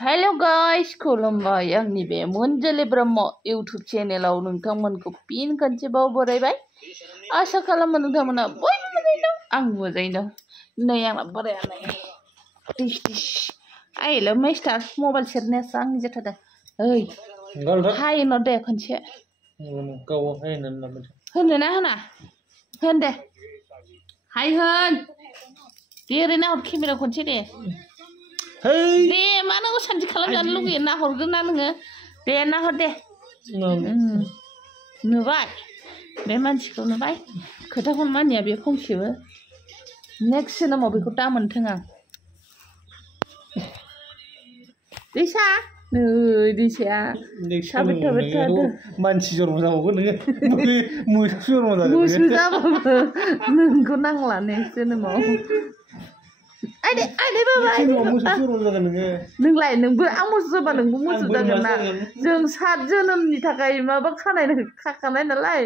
Hello guys, खुलुमबाय आंनि बे मनजुलि ब्रह्म YouTube चेनेलाव नोंथांमोनखौ fin खनसेबाव बरायबाय। आसा खालामो नोंथांमोना बयबो मोजाङै दं। आं मोजाङै दं। नै आंना बोराया नै दिस आइ हेल' मिस्टार मबाइल सेरनायासो आंनि जाथारदों। ओइ हाय होन दे खनसे। गाव हाय होनना होनो ना होना? होन दे। हाय होन। दे ओरैनो हर केमेरा खनसे दे। दे मा नोङो सानसे खालामजानो लुगैयो नाहरगोन ना नोङो दे नाहर दे नुबाय बे मानसिखौ नुबाय खोथाखौनो मानिया बे फंसेबो नेक्स्ट जोनोमाव बेखौ दा मोनथों आं दैसा नै दैसाया थाबाय थाबाय थादों मानसि जन्म जाबावगोन नोङो मोसौ जन्म जागोन मोसौ जाबाबो नोंखौ नांला नेक्स्ट जोनोमाव आइदे बाबा नोंलाय नोंबो आं मोसौ जाबा नोंबो मोसौ जागोन ना जों 7 जोनोमनि थाखाय माबा खाखानाय नालाय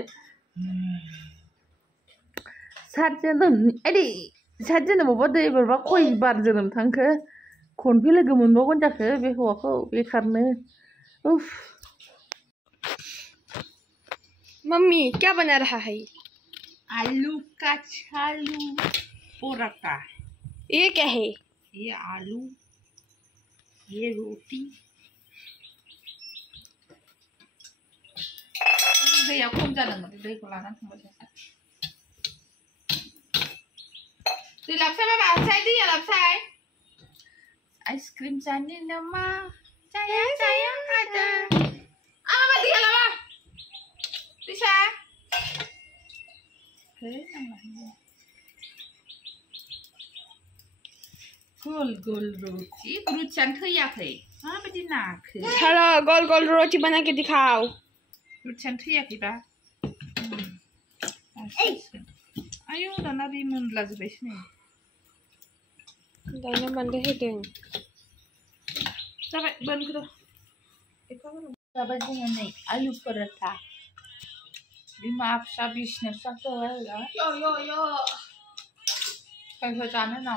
7 जोनोम आइदे 7 जोनोमावबा दै बारबा खय बार जोनोम थांखो खनफे लोगो मोनबावगोन जाखो बे हौवाखौ बेखारनो उफ मम्मी क्या बना रहा है आलू का छालू पराठा ये क्या है ये आलू ये रोटी दैया खम जादोंमोन दैखौ लानानै थांबाय दै लाबसाय बाबा लाबसाय दैया लाबसाय आइसक्रिम जानो नामा जाया आदा आमा दैया लाबा दैसा नांला गोल गोल रोटी रुटियानो थैयाखै माबायदि नाखो चलो गोल गोल रोटी बना के दिखाओ रुटियानो थैयाखैबा आयौ दाना रिमोनला जोब्बायसो नै दाना बंद होदों जाबाय बनखौ जाबाय जोङो नै आलु पराठा बिमा फिसा बिसनो फिसा यो सोर जानो ना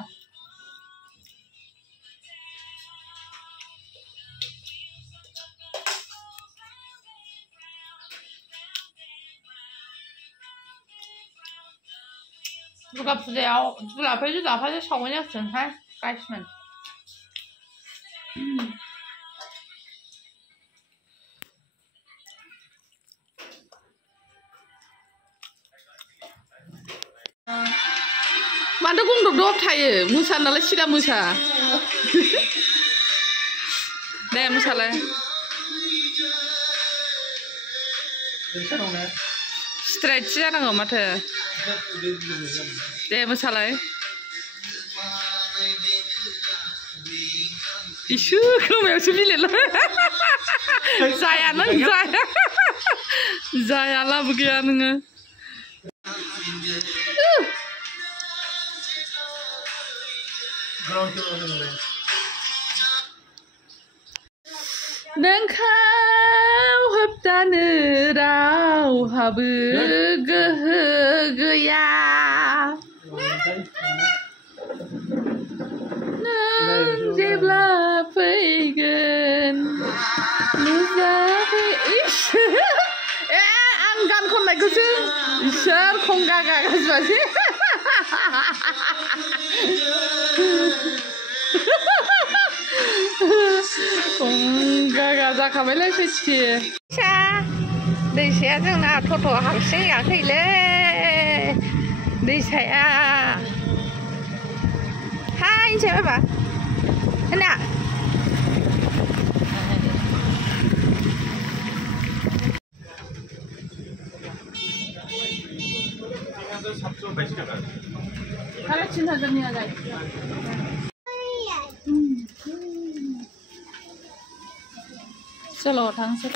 दुर्गा फुजायाव जुलाफाजों सावनाय जासिगोनहाय गाइसमोन माथो गंदब थायो मोसा नालाय सिदा मोसा दे मोसालाय स्ट्रेट जानांगौ माथो दे मोसालाय इसु खोमायावसो बिलेला जाया नों जाया लाबो गैया नोङो नोंखौ होबथानो रावहाबो गोहो गैया नों जेब्ला फैगोन आं गान खननायखौसो इसोर खंगा गागाजोबासै खंगा जाखाबायलै सैथि दैसाया जोंना थथ' हांसैयाखैलै दैसाया हायनोसै बाबा होना साराय 3,000 जाय चलो थांसै